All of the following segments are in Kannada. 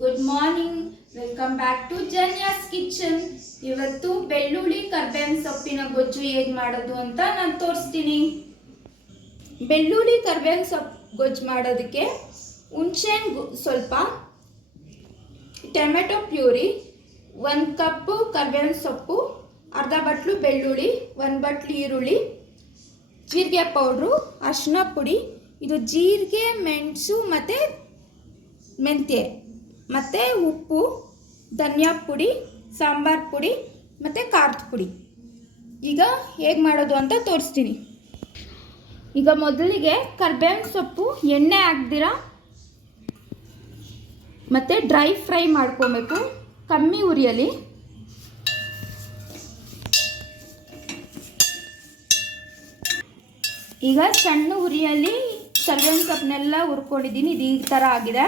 Good morning, welcome back to Janya's kitchen. ಇವತ್ತು ಬೆಳ್ಳುಳ್ಳಿ ಕರ್ಬೇವಿನ ಸೊಪ್ಪಿನ ಗೊಜ್ಜು ಹೇಗೆ ಮಾಡೋದು ಅಂತ ನಾನು ತೋರಿಸ್ತೀನಿ. ಬೆಳ್ಳುಳ್ಳಿ ಕರ್ಬೇವಿನ ಸೊಪ್ಪು ಗೊಜ್ಜು ಮಾಡೋದಕ್ಕೆ ಹುಣಸೆಹಣ್ಣು ಸ್ವಲ್ಪ, ಟೊಮೆಟೊ ಪ್ಯೂರಿ, 1 ಕಪ್ಪು ಕರ್ಬೇವಿನ ಸೊಪ್ಪು, ಅರ್ಧ ಬಟ್ಲು ಬೆಳ್ಳುಳ್ಳಿ, 1 ಬಟ್ಲು ಈರುಳ್ಳಿ, ಜೀರಿಗೆ ಪೌಡ್ರು, ಅರಿಶಿನ ಪುಡಿ, ಇದು ಜೀರಿಗೆ, ಮೆಣಸು ಮತ್ತು ಮೆಂತ್ಯ, ಮತ್ತು ಉಪ್ಪು, ಧನಿಯಾ ಪುಡಿ, ಸಾಂಬಾರು ಪುಡಿ ಮತ್ತು ಖಾರದ ಪುಡಿ. ಈಗ ಹೇಗೆ ಮಾಡೋದು ಅಂತ ತೋರಿಸ್ತೀನಿ. ಈಗ ಮೊದಲಿಗೆ ಕರ್ಬೇವಿನ ಸೊಪ್ಪು ಎಣ್ಣೆ ಹಾಕ್ದಿರ ಮತ್ತು ಡ್ರೈ ಫ್ರೈ ಮಾಡ್ಕೊಬೇಕು, ಕಮ್ಮಿ ಉರಿಯಲ್ಲಿ. ಈಗ ಸಣ್ಣ ಉರಿಯಲ್ಲಿ ಕರ್ಬೇವಿನ ಸೊಪ್ಪನ್ನೆಲ್ಲ ಹುರ್ಕೊಂಡಿದ್ದೀನಿ. ಇದು ಈ ಥರ ಆಗಿದೆ.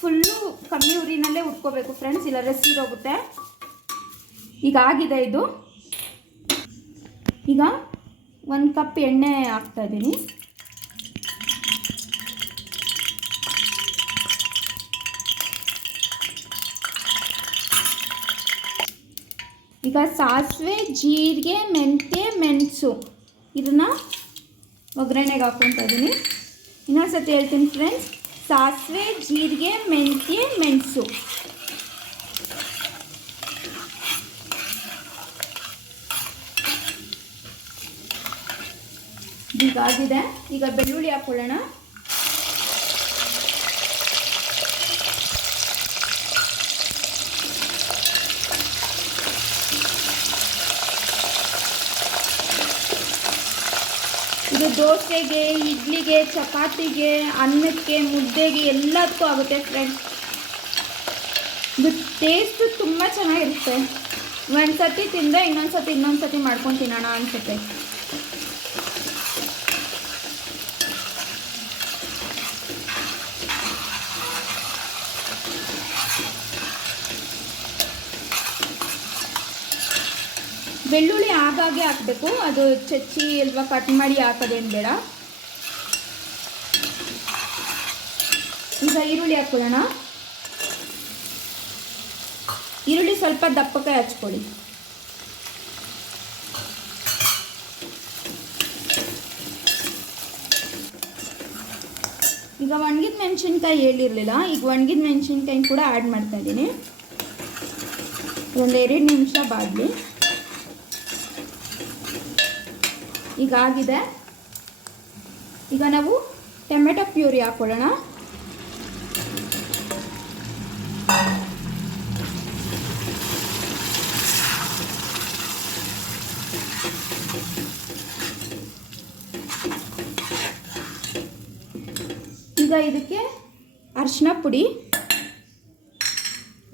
ಫುಲ್ಲು ಕಮ್ಮಿ ಉರಿನಲ್ಲೇ ಹುರ್ಕೋಬೇಕು ಫ್ರೆಂಡ್ಸ್, ಇಲ್ಲ ಸೀದೋಗುತ್ತೆ. ಈಗ ಆಗಿದೆ ಇದು. ಈಗ 1 ಕಪ್ ಎಣ್ಣೆ ಹಾಕ್ತಾಯಿದ್ದೀನಿ. ಈಗ ಸಾಸಿವೆ, ಜೀರಿಗೆ, ಮೆಂತ್ಯ, ಮೆಣಸು ಇದನ್ನು ಒಗ್ಗರಣೆಗೆ ಹಾಕ್ಕೊತಾ ಇದ್ದೀನಿ. ಇನ್ನೊಂದ್ಸತಿ ಹೇಳ್ತೀನಿ ಫ್ರೆಂಡ್ಸ್, ಸಾಸಿವೆ, ಜೀರಿಗೆ, ಮೆಂತ್ಯ, ಮೆಣಸು. ಹೀಗಾಗಿದೆ. ಈಗ ಬೆಳ್ಳುಳ್ಳಿ ಹಾಕ್ಕೊಳ್ಳೋಣ. ಇದು ದೋಸೆಗೆ, ಇಡ್ಲಿಗೆ, ಚಪಾತಿಗೆ, ಅನ್ನಕ್ಕೆ, ಮುದ್ದೆಗೆ ಎಲ್ಲದಕ್ಕೂ ಆಗುತ್ತೆ ಫ್ರೆಂಡ್ಸ್. ಇದು ಟೇಸ್ಟು ತುಂಬ ಚೆನ್ನಾಗಿರುತ್ತೆ. ಒಂದು ಸತಿ ತಿಂದರೆ ಇನ್ನೊಂದು ಸತಿ ಮಾಡ್ಕೊಂಡು ತಿನ್ನೋಣ ಅನಿಸುತ್ತೆ. ಬೆಳ್ಳುಳ್ಳಿ ಆಗಾಗೆ ಹಾಕಬೇಕು, ಅದು ಚಚ್ಚಿ ಅಲ್ವಾ ಕಟ್ ಮಾಡಿ ಹಾಕೋದೇನು ಬೇಡ. ಈಗ ಈರುಳ್ಳಿ ಹಾಕ್ಕೊಳ್ಳೋಣ. ಈರುಳ್ಳಿ ಸ್ವಲ್ಪ ದಪ್ಪಕ್ಕೆ ಹಚ್ಕೊಳ್ಳಿ. ಈಗ ಒಣಗಿದ ಮೆಣಸಿನ್ಕಾಯಿ ಹೇಳಿರಲಿಲ್ಲ, ಈಗ ಒಣಗಿದ ಮೆಣಸಿನ್ಕಾಯಿ ಕೂಡ ಆ್ಯಡ್ ಮಾಡ್ತಾಯಿದ್ದೀನಿ. ಒಂದು 2 ನಿಮಿಷ ಬಾಡಲಿ. ಈಗ ಆಗಿದೆ. ಈಗ ನಾವು ಟೊಮೆಟೊ ಪ್ಯೂರಿ ಹಾಕ್ಕೊಳ್ಳೋಣ. ಈಗ ಇದಕ್ಕೆ ಅರಿಶಿನ ಪುಡಿ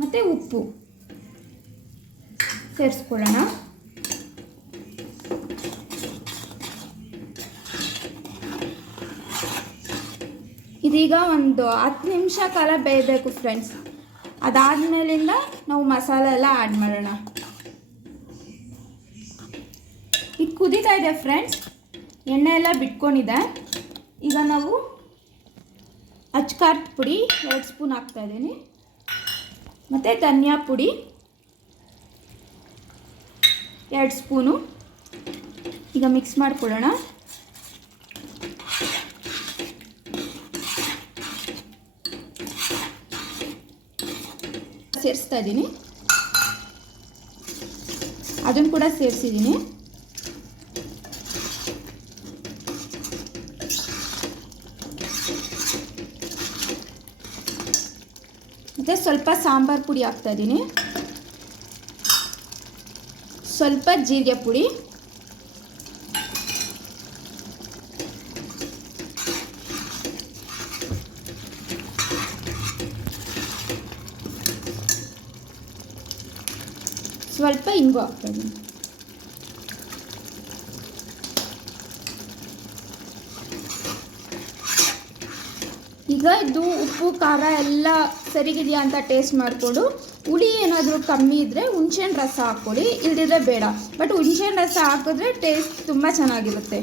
ಮತ್ತು ಉಪ್ಪು ಸೇರಿಸ್ಕೊಳ್ಳೋಣ. ಇದೀಗ ಒಂದು 10 ನಿಮಿಷ ಕಾಲ ಬೇಯಬೇಕು ಫ್ರೆಂಡ್ಸ್. ಅದಾದಮೇಲಿಂದ ನಾವು ಮಸಾಲೆ ಎಲ್ಲ ಆ್ಯಡ್ ಮಾಡೋಣ. ಈಗ ಕುದೀತಾ ಇದೆ ಫ್ರೆಂಡ್ಸ್, ಎಣ್ಣೆ ಎಲ್ಲ ಬಿಟ್ಕೊಂಡಿದೆ. ಈಗ ನಾವು ಅಚ್ಕಾರದ ಪುಡಿ 2 ಸ್ಪೂನ್ ಹಾಕ್ತಾಯಿದ್ದೀನಿ, ಮತ್ತು ಧನಿಯಾ ಪುಡಿ 2 ಸ್ಪೂನು. ಈಗ ಮಿಕ್ಸ್ ಮಾಡ್ಕೊಳ್ಳೋಣ. ಸೇರಿಸ್ತಾ ಇದ್ದೀನಿ, ಅದನ್ನು ಕೂಡ ಸೇರಿಸಿದ್ದೀನಿ. ಮತ್ತು ಸ್ವಲ್ಪ ಸಾಂಬಾರು ಪುಡಿ ಹಾಕ್ತಾ ಇದ್ದೀನಿ, ಸ್ವಲ್ಪ ಜೀರಿಗೆ ಪುಡಿ, ಸ್ವಲ್ಪ ಇಂಗು ಹಾಕ್ತಾಯಿದ್ದೀನಿ. ಈಗ ಇದು ಉಪ್ಪು ಖಾರ ಎಲ್ಲ ಸರಿಗಿದೆಯಾ ಅಂತ ಟೇಸ್ಟ್ ಮಾಡಿಕೊಂಡು, ಹುಳಿ ಏನಾದರೂ ಕಮ್ಮಿ ಇದ್ದರೆ ಹುಣಸೆಹಣ್ಣು ರಸ ಹಾಕ್ಕೊಳ್ಳಿ, ಇಲ್ಲದಿದ್ದರೆ ಬೇಡ. ಬಟ್ ಹುಣಸೆಹಣ್ಣು ರಸ ಹಾಕಿದ್ರೆ ಟೇಸ್ಟ್ ತುಂಬ ಚೆನ್ನಾಗಿರುತ್ತೆ.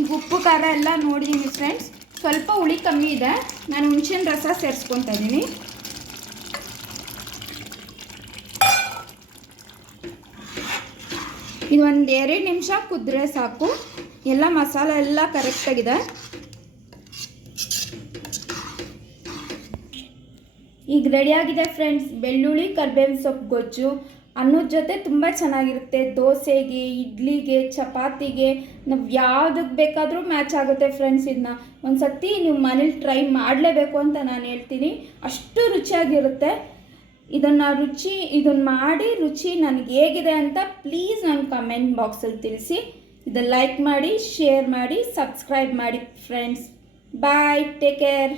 ಈಗ ಉಪ್ಪು ಖಾರ ಎಲ್ಲ ನೋಡಿದ್ದೀನಿ ಫ್ರೆಂಡ್ಸ್. ಸ್ವಲ್ಪ ಹುಳಿ ಕಮ್ಮಿ ಇದೆ, ನಾನು ಹುಣಸೆಹಣ್ಣು ರಸ ಸೇರಿಸ್ಕೊತಾ ಇದ್ದೀನಿ. ಇದು ಒಂದು 2 ನಿಮಿಷ ಕುದ್ರೆ ಸಾಕು. ಎಲ್ಲ ಮಸಾಲೆ ಎಲ್ಲ ಕರೆಕ್ಟಾಗಿದೆ. ಈಗ ರೆಡಿಯಾಗಿದೆ ಫ್ರೆಂಡ್ಸ್ ಬೆಳ್ಳುಳ್ಳಿ ಕರಿಬೇವಿನ ಸೊಪ್ಪು ಗೊಜ್ಜು. ಅನ್ನದ ಜೊತೆ ತುಂಬ ಚೆನ್ನಾಗಿರುತ್ತೆ. ದೋಸೆಗೆ, ಇಡ್ಲಿಗೆ, ಚಪಾತಿಗೆ, ನಾವು ಯಾವುದಕ್ಕೆ ಬೇಕಾದರೂ ಮ್ಯಾಚ್ ಆಗುತ್ತೆ ಫ್ರೆಂಡ್ಸ್. ಇದನ್ನ ಒಂದು ಸತಿ ನೀವು ಮನೇಲಿ ಟ್ರೈ ಮಾಡಲೇಬೇಕು ಅಂತ ನಾನು ಹೇಳ್ತೀನಿ. ಅಷ್ಟು ರುಚಿಯಾಗಿರುತ್ತೆ. ಇದನ್ನು ಮಾಡಿ ರುಚಿ ನನಗೆ ಹೇಗಿದೆ ಅಂತ ಪ್ಲೀಸ್ ನನ್ನ ಕಮೆಂಟ್ ಬಾಕ್ಸಲ್ಲಿ ತಿಳಿಸಿ. ಇದನ್ನು ಲೈಕ್ ಮಾಡಿ, ಶೇರ್ ಮಾಡಿ, ಸಬ್ಸ್ಕ್ರೈಬ್ ಮಾಡಿ ಫ್ರೆಂಡ್ಸ್. ಬಾಯ್, ಟೇಕ್ ಕೇರ್.